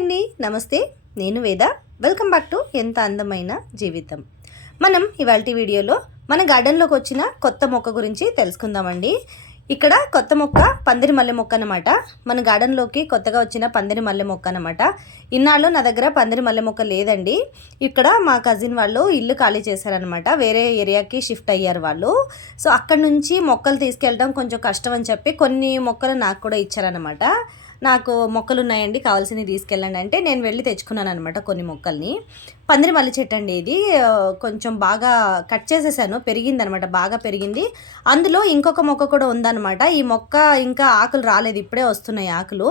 అండి. నమస్తే నేను వేద. వెల్కమ్ బ్యాక్ టు ఎంత అందమైన జీవితం. మనం ఇవాళ వీడియోలో మన గార్డెన్లోకి వచ్చిన కొత్త మొక్క గురించి తెలుసుకుందామండి. ఇక్కడ కొత్త మొక్క పందిరి మల్లె మొక్క అనమాట మన గార్డెన్లోకి కొత్తగా వచ్చిన పందిరి మల్లె మొక్క అనమాట ఇన్నాళ్ళు నా దగ్గర పందిరి మల్లె మొక్క లేదండి. ఇక్కడ మా కజిన్ వాళ్ళు ఇల్లు ఖాళీ చేశారనమాట వేరే ఏరియాకి షిఫ్ట్ అయ్యారు వాళ్ళు. సో అక్కడ నుంచి మొక్కలు తీసుకెళ్ళడం కొంచెం కష్టం అని చెప్పి కొన్ని మొక్కలు నాకు కూడా ఇచ్చారనమాట నాకు మొక్కలు ఉన్నాయండి కావాల్సినవి తీసుకెళ్ళండి అంటే నేను వెళ్ళి తెచ్చుకున్నాను అనమాట కొన్ని మొక్కల్ని. పందిరి మల్లి చెట్టు అండి ఇది. కొంచెం బాగా కట్ చేసేసాను పెరిగింది అనమాట బాగా పెరిగింది. అందులో ఇంకొక మొక్క కూడా ఉందన్నమాట. ఈ మొక్క ఇంకా ఆకులు రాలేదు ఇప్పుడే వస్తున్నాయి ఆకులు.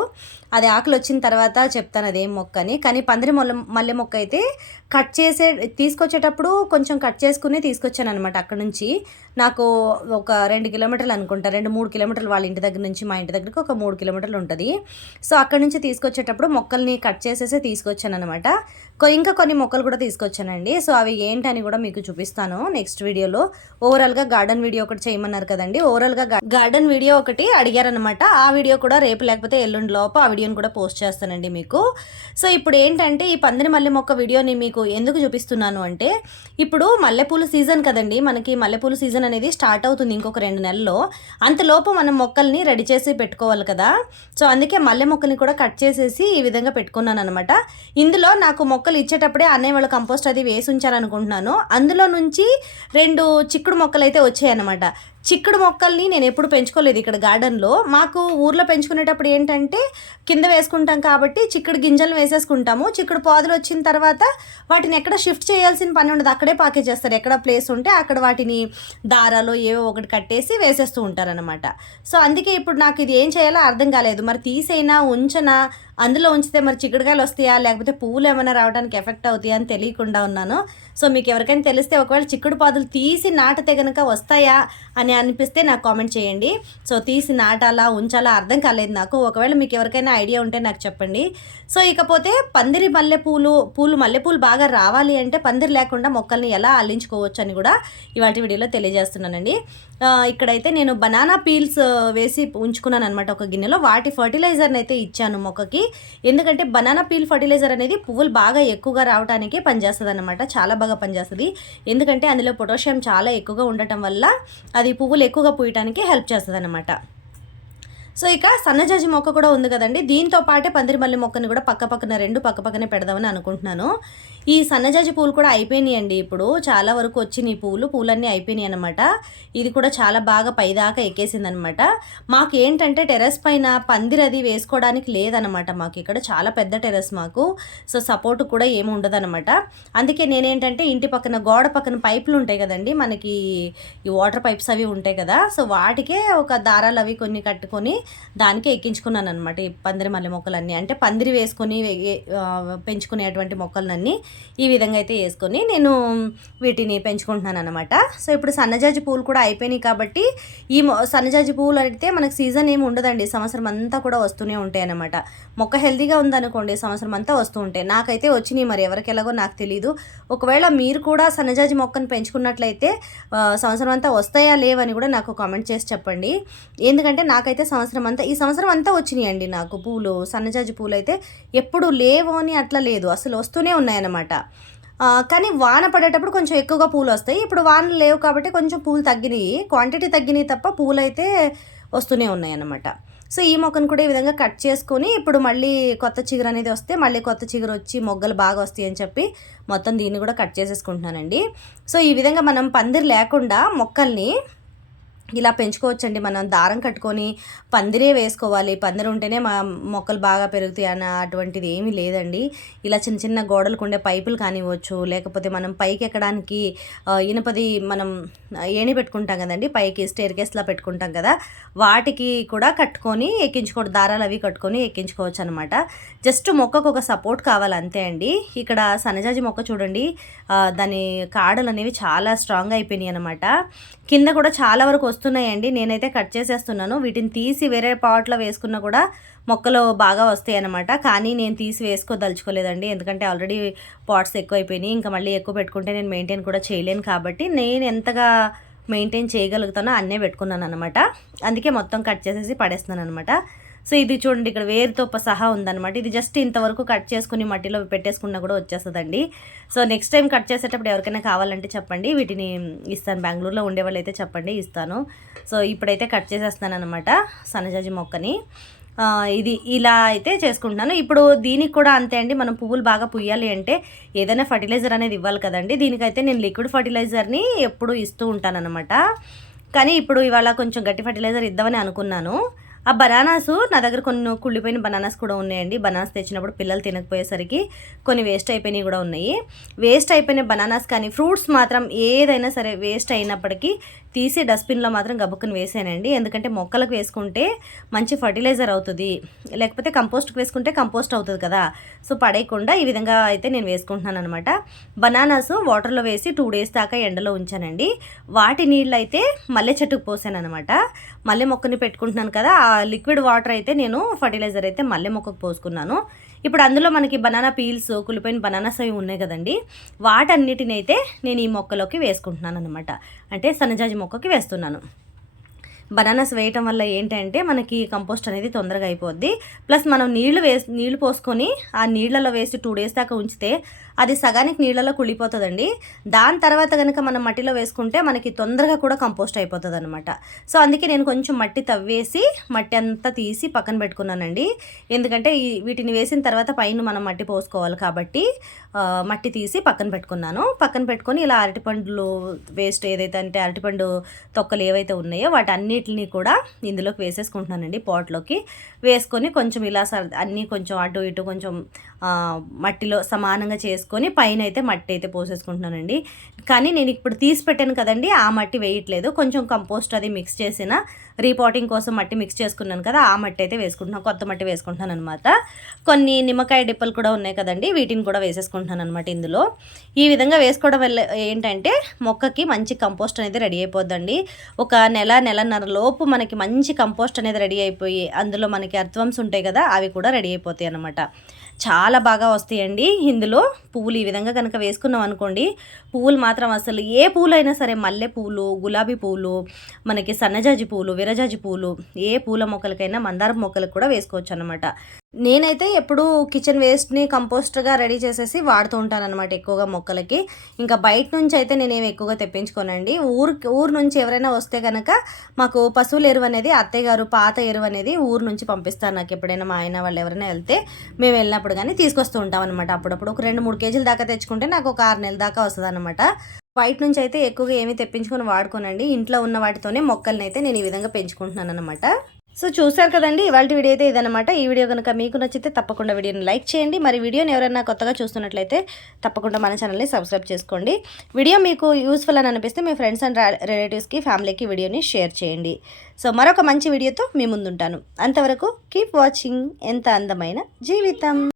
అది ఆకులు వచ్చిన తర్వాత చెప్తాను అదేం మొక్క అని. కానీ పందిరి మొల్ల మల్లె మొక్క అయితే కట్ చేసే తీసుకొచ్చేటప్పుడు కొంచెం కట్ చేసుకునే తీసుకొచ్చాను అనమాట అక్కడ నుంచి. నాకు ఒక రెండు కిలోమీటర్లు అనుకుంటా రెండు మూడు కిలోమీటర్లు వాళ్ళ ఇంటి దగ్గర నుంచి మా ఇంటి దగ్గరికి ఒక మూడు కిలోమీటర్లు ఉంటుంది. సో అక్కడ నుంచి తీసుకొచ్చేటప్పుడు మొక్కల్ని కట్ చేసేసి తీసుకొచ్చాను అనమాట ఇంకా కొన్ని మొక్కలు కూడా తీసుకొచ్చానండి. సో అవి ఏంటని కూడా మీకు చూపిస్తాను నెక్స్ట్ వీడియోలో. ఓవరాల్గా గార్డెన్ వీడియో ఒకటి చేయమన్నారు కదండి. ఓవరాల్గా గార్డెన్ వీడియో ఒకటి అడిగారనమాట ఆ వీడియో కూడా రేపు లేకపోతే ఎల్లుండి లోపు ఆ వీడియోని కూడా పోస్ట్ చేస్తానండి మీకు. సో ఇప్పుడు ఏంటంటే ఈ పందిరి మల్లె మొక్క వీడియోని మీకు ఎందుకు చూపిస్తున్నాను అంటే ఇప్పుడు మల్లెపూల సీజన్ కదండి. మనకి మల్లెపూల సీజన్ అనేది స్టార్ట్ అవుతుంది ఇంకొక రెండు నెలల్లో. అంతలోపు మనం మొక్కల్ని రెడీ చేసి పెట్టుకోవాలి కదా. సో అందుకే మల్లె మొక్కల్ని కూడా కట్ చేసేసి ఈ విధంగా పెట్టుకున్నాను అనమాట ఇందులో నాకు మొక్కలు ఇచ్చేటప్పుడే అన్నయ్య వాళ్ళు కంపోస్ట్ అది వేసి ఉంచారనుకుంటున్నాను. అందులో నుంచి రెండు చిక్కుడు మొక్కలు అయితే వచ్చాయన్నమాట. చిక్కుడు మొక్కల్ని నేను ఎప్పుడు పెంచుకోలేదు ఇక్కడ గార్డెన్లో. మాకు ఊర్లో పెంచుకునేటప్పుడు ఏంటంటే కింద వేసుకుంటాం కాబట్టి చిక్కుడు గింజలను వేసేసుకుంటాము. చిక్కుడు పాదులు వచ్చిన తర్వాత వాటిని ఎక్కడ షిఫ్ట్ చేయాల్సిన పని ఉండదు. అక్కడే పాకే చేస్తారు. ఎక్కడ ప్లేస్ ఉంటే అక్కడ వాటిని దారాలు ఏవో ఒకటి కట్టేసి వేసేస్తూ ఉంటారనమాట సో అందుకే ఇప్పుడు నాకు ఇది ఏం చేయాలో అర్థం కాలేదు. మరి తీసైనా ఉంచనా అందులో ఉంచితే మరి చిక్కుడుకాయలు వస్తాయా? లేకపోతే పువ్వులు ఏమైనా రావడానికి ఎఫెక్ట్ అవుతాయా అని తెలియకుండా ఉన్నాను. సో మీకు ఎవరికైనా తెలిస్తే ఒకవేళ చిక్కుడు పాదులు తీసి నాటితే కనుక వస్తాయా అని అనిపిస్తే నాకు కామెంట్ చేయండి. సో తీసి నాటాలా ఉంచాలా అర్థం కాలేదు నాకు. ఒకవేళ మీకు ఎవరికైనా ఐడియా ఉంటే నాకు చెప్పండి. సో ఇకపోతే పందిరి మల్లెపూలు పూలు మల్లెపూలు బాగా రావాలి అంటే పందిరి లేకుండా మొక్కల్ని ఎలా అల్లించుకోవచ్చు అని కూడా ఇవాటి వీడియోలో తెలియజేస్తున్నానండి. ఇక్కడైతే నేను బనానా పీల్స్ వేసి ఉంచుకున్నాను అనమాట ఒక గిన్నెలో. వాటి ఫర్టిలైజర్ని అయితే ఇచ్చాను మొక్కకి. ఎందుకంటే బనానా పీల్ ఫర్టిలైజర్ అనేది పువ్వులు బాగా ఎక్కువగా రావడానికి పనిచేస్తుంది అనమాట చాలా బాగా పనిచేస్తుంది. ఎందుకంటే అందులో పొటాషియం చాలా ఎక్కువగా ఉండటం వల్ల అది పువ్వులు ఎక్కువగా పూయటానికి హెల్ప్ చేస్తుంది అనమాట సో ఇక సన్నజాజి మొక్క కూడా ఉంది కదండి. దీంతో పాటే పందిరిమల్లి మొక్కని కూడా పక్క పక్కన రెండు పక్క పక్కనే పెడదామని అనుకుంటున్నాను. ఈ సన్నజాజి పూలు కూడా అయిపోయినాయండి ఇప్పుడు. చాలా వరకు వచ్చినాయి పూలు పూలన్నీ అయిపోయినాయి అనమాట ఇది కూడా చాలా బాగా పైదాకా ఎక్కేసింది అనమాట మాకు ఏంటంటే టెర్రస్ పైన పందిరి అది వేసుకోవడానికి లేదనమాట మాకు. ఇక్కడ చాలా పెద్ద టెర్రస్ మాకు. సో సపోర్ట్ కూడా ఏమి ఉండదనమాట అందుకే నేనేంటంటే ఇంటి పక్కన గోడ పక్కన పైపులు ఉంటాయి కదండి. మనకి ఈ వాటర్ పైప్స్ అవి ఉంటాయి కదా. సో వాటికే ఒక దారాలు అవి కొన్ని కట్టుకొని దానికే ఎక్కించుకున్నాను అనమాట ఈ పందిరి మల్లె మొక్కలన్నీ. అంటే పందిరి వేసుకొని పెంచుకునేటువంటి మొక్కలన్నీ ఈ విధంగా అయితే వేసుకొని నేను వీటిని పెంచుకుంటున్నాను అనమాట సో ఇప్పుడు సన్నజాజి పూలు కూడా అయిపోయినాయి కాబట్టి ఈ సన్నజాజి పూలు అయితే మనకు సీజన్ ఏమి ఉండదండి. సంవత్సరం అంతా కూడా వస్తూనే ఉంటాయి అనమాట మొక్క హెల్తీగా ఉందనుకోండి సంవత్సరం అంతా వస్తూ ఉంటాయి. నాకైతే వచ్చినాయి మరి ఎవరికి ఎలాగో నాకు తెలియదు ఒకవేళ మీరు కూడా సన్నజాజి మొక్కను పెంచుకున్నట్లయితే సంవత్సరం అంతా వస్తాయా లేవని కూడా నాకు కామెంట్ చేసి చెప్పండి. ఎందుకంటే నాకైతే సంవత్సరం అంతా ఈ సంవత్సరం అంతా వచ్చినాయండి నాకు పూలు సన్నజాజి పూలు అయితే ఎప్పుడు లేవు అని అట్లా లేదు అసలు వస్తూనే ఉన్నాయన్నమాట. కానీ వాన పడేటప్పుడు కొంచెం ఎక్కువగా పూలు వస్తాయి ఇప్పుడు వానలు లేవు కాబట్టి కొంచెం పూలు తగ్గినాయి క్వాంటిటీ తగ్గినాయి తప్ప పూలు అయితే వస్తూనే ఉన్నాయి అన్నమాట సో ఈ మొక్కను కూడా ఈ విధంగా కట్ చేసుకొని ఇప్పుడు మళ్ళీ కొత్త చిగురు అనేది వస్తే మళ్ళీ కొత్త చిగురు వచ్చి మొగ్గలు బాగా వస్తాయి అని చెప్పి మొత్తం దీన్ని కూడా కట్ చేసేసుకుంటున్నానండి. సో ఈ విధంగా మనం పందిరి లేకుండా మొక్కల్ని ఇలా పెంచుకోవచ్చండి. మనం దారం కట్టుకొని పందిరే వేసుకోవాలి. పందిరి ఉంటేనే మా మొక్కలు బాగా పెరుగుతాయి అన్న అటువంటిది ఏమీ లేదండి. ఇలా చిన్న చిన్న గోడలకు ఉండే పైపులు కానివ్వచ్చు లేకపోతే మనం పైకి ఎక్కడానికి ఇనుపది మనం ఏణి పెట్టుకుంటాం కదండి. పైకి స్టేర్ కేస్లా పెట్టుకుంటాం కదా. వాటికి కూడా కట్టుకొని ఎక్కించుకోవడం దారాలు అవి కట్టుకొని ఎక్కించుకోవచ్చు అనమాట జస్ట్ మొక్కకు ఒక సపోర్ట్ కావాలి అంతే అండి. ఇక్కడ సనజాజి మొక్క చూడండి. దాని కాడలు అనేవి చాలా స్ట్రాంగ్ అయిపోయినాయి అనమాట కింద కూడా చాలా వరకు వస్తున్నాయండి. నేనైతే కట్ చేసేస్తున్నాను. వీటిని తీసి వేరే పాట్లో వేసుకున్నా కూడా మొక్కలు బాగా వస్తాయి అనమాట కానీ నేను తీసి వేసుకోదలుచుకోలేదండి. ఎందుకంటే ఆల్రెడీ పాట్స్ ఎక్కువైపోయినాయి. ఇంకా మళ్ళీ ఎక్కువ పెట్టుకుంటే నేను మెయింటైన్ కూడా చేయలేను కాబట్టి నేను ఎంతగా మెయింటైన్ చేయగలుగుతానో అన్నే పెట్టుకున్నాను అనమాట అందుకే మొత్తం కట్ చేసేసి పడేస్తున్నాను అనమాట సో ఇది చూడండి ఇక్కడ వేరుతో సహా ఉందన్నమాట. ఇది జస్ట్ ఇంతవరకు కట్ చేసుకుని మట్టిలో పెట్టేసుకున్నా కూడా వచ్చేస్తుందండి. సో నెక్స్ట్ టైం కట్ చేసేటప్పుడు ఎవరికైనా కావాలంటే చెప్పండి. వీటిని ఇస్తాను. బెంగళూరులో ఉండేవాళ్ళు అయితే చెప్పండి ఇస్తాను. సో ఇప్పుడైతే కట్ చేసేస్తాను అనమాట సన్నజాజి మొక్కని ఇది ఇలా అయితే చేసుకుంటున్నాను. ఇప్పుడు దీనికి కూడా అంతే అండి. మనం పువ్వులు బాగా పుయ్యాలి అంటే ఏదైనా ఫర్టిలైజర్ అనేది ఇవ్వాలి కదండి. దీనికైతే నేను లిక్విడ్ ఫర్టిలైజర్ని ఎప్పుడు ఇస్తూ ఉంటానన్నమాట. కానీ ఇప్పుడు ఇవాళ కొంచెం గట్టి ఫర్టిలైజర్ ఇద్దామని అనుకున్నాను. ఆ బనానాస్ నా దగ్గర కొన్ని కుళ్ళిపోయిన బనానాస్ కూడా ఉన్నాయండి. బనానాస్ తెచ్చినప్పుడు పిల్లలు తినకపోయేసరికి కొన్ని వేస్ట్ అయిపోయినవి కూడా ఉన్నాయి. వేస్ట్ అయిపోయిన బనానాస్ కానీ ఫ్రూట్స్ మాత్రం ఏదైనా సరే వేస్ట్ అయినప్పటికీ తీసి డస్ట్బిన్లో మాత్రం గబుక్కుని వేసానండి. ఎందుకంటే మొక్కలకు వేసుకుంటే మంచి ఫర్టిలైజర్ అవుతుంది. లేకపోతే కంపోస్ట్కి వేసుకుంటే కంపోస్ట్ అవుతుంది కదా. సో పడేయకుండా ఈ విధంగా అయితే నేను వేసుకుంటున్నాను అనమాట బనానాస్ వాటర్లో వేసి టూ డేస్ దాకా ఎండలో ఉంచానండి. వాటి నీళ్ళు అయితే మల్లె చెట్టుకు పోసాను అనమాట మల్లె మొక్కని పెట్టుకుంటున్నాను కదా ఆ లిక్విడ్ వాటర్ అయితే నేను ఫర్టిలైజర్ అయితే మల్లె మొక్కకు పోసుకున్నాను. ఇప్పుడు అందులో మనకి బనానా పీల్స్ కులిపోయిన బనానాస్ అవి ఉన్నాయి కదండి. వాటన్నిటినైతే అయితే నేను ఈ మొక్కలోకి వేసుకుంటున్నాను అనమాట అంటే సన్నజాజి మొక్కకి వేస్తున్నాను. బనానాస్ వేయటం వల్ల ఏంటంటే మనకి కంపోస్ట్ అనేది తొందరగా అయిపోద్ది. ప్లస్ మనం నీళ్ళు వేసి నీళ్ళు పోసుకొని ఆ నీళ్ళలో వేసి టూ డేస్ దాకా ఉంచితే అది సగానికి నీళ్ళలో కుళ్ళిపోతుందండి. దాని తర్వాత కనుక మనం మట్టిలో వేసుకుంటే మనకి తొందరగా కూడా కంపోస్ట్ అయిపోతుంది అనమాట సో అందుకే నేను కొంచెం మట్టి తవ్వేసి మట్టి అంతా తీసి పక్కన పెట్టుకున్నానండి. ఎందుకంటే ఈ వీటిని వేసిన తర్వాత పైన మనం మట్టి పోసుకోవాలి కాబట్టి మట్టి తీసి పక్కన పెట్టుకున్నాను. పక్కన పెట్టుకొని ఇలా అరటిపండ్లు వేస్ట్ ఏదైతే అంటే అరటిపండు తొక్కలు ఏవైతే ఉన్నాయో వాటి అన్ని అన్నిటిని కూడా ఇందులోకి వేసేసుకుంటున్నానండి పాట్లోకి. వేసుకొని కొంచెం ఇలా సర్ అన్నీ కొంచెం అటు ఇటు కొంచెం మట్టిలో సమానంగా చేసుకొని పైన అయితే మట్టి అయితే పోసేసుకుంటున్నానండి. కానీ నేను ఇప్పుడు తీసి పెట్టాను కదండి ఆ మట్టి వేయట్లేదు. కొంచెం కంపోస్ట్ అది మిక్స్ చేసిన రీపాటింగ్ కోసం మట్టి మిక్స్ చేసుకున్నాను కదా ఆ మట్టి అయితే వేసుకుంటున్నాను కొత్త మట్టి వేసుకుంటున్నాను అనమాట కొన్ని నిమ్మకాయ డిప్పలు కూడా ఉన్నాయి కదండి వీటిని కూడా వేసేసుకుంటున్నాను అనమాట ఇందులో. ఈ విధంగా వేసుకోవడం వల్ల ఏంటంటే మొక్కకి మంచి కంపోస్ట్ అనేది రెడీ అయిపోద్దండి. ఒక నెల నెలన్నర లోపు మనకి మంచి కంపోస్ట్ అనేది రెడీ అయిపోయి అందులో మనకి అర్థవంస్ ఉంటాయి కదా అవి కూడా రెడీ అయిపోతాయి అనమాట చాలా బాగా వస్తాయండి. ఇందులో పువ్వులు ఈ విధంగా కనుక వేసుకున్నాం అనుకోండి పువ్వులు మాత్రం అసలు ఏ పువ్వులు అయినా సరే మల్లె పువ్వులు గులాబీ పువ్వులు మనకి సన్నజాజి పువ్వులు విరజాజి పువ్వులు ఏ పూల మొక్కలకైనా మందారం మొక్కలకు కూడా వేసుకోవచ్చు అనమాట నేనైతే ఎప్పుడూ కిచెన్ వేస్ట్ని కంపోస్ట్గా రెడీ చేసేసి వాడుతూ ఉంటాను అనమాట ఎక్కువగా మొక్కలకి. ఇంకా బయట నుంచి అయితే నేనేమి ఎక్కువగా తెప్పించుకోనండి. ఊరు ఊరు నుంచి ఎవరైనా వస్తే కనుక మాకు పశువుల ఎరువు అనేది అత్తయ్య గారు పాత ఎరువు అనేది ఊరు నుంచి పంపిస్తారు. నాకు ఎప్పుడైనా మా ఆయన వాళ్ళు ఎవరైనా వెళ్తే మేము వెళ్ళినప్పుడు కానీ తీసుకొస్తూ ఉంటాం అనమాట అప్పుడప్పుడు. ఒక రెండు మూడు కేజీల దాకా తెచ్చుకుంటే నాకు ఒక ఆరు నెలల దాకా వస్తుంది అనమాట బయట నుంచి అయితే ఎక్కువగా ఏమీ తెప్పించుకొని వాడుకోనండి. ఇంట్లో ఉన్న వాటితోనే మొక్కల్ని అయితే నేను ఈ విధంగా పెంచుకుంటున్నాను అనమాట సో చూసారు కదండి ఇవాళ వీడియో అయితే ఇదనమాట ఈ వీడియో కనుక మీకు నచ్చితే తప్పకుండా వీడియోని లైక్ చేయండి. మరి వీడియోని ఎవరైనా కొత్తగా చూస్తున్నట్లయితే తప్పకుండా మన ఛానల్ని సబ్స్క్రైబ్ చేసుకోండి. వీడియో మీకు యూస్ఫుల్ అని అనిపిస్తే మీ ఫ్రెండ్స్ అండ్ రిలేటివ్స్కి ఫ్యామిలీకి వీడియోని షేర్ చేయండి. సో మరొక మంచి వీడియోతో మీ ముందుంటాను. అంతవరకు కీప్ వాచింగ్ ఎంత అందమైన జీవితం.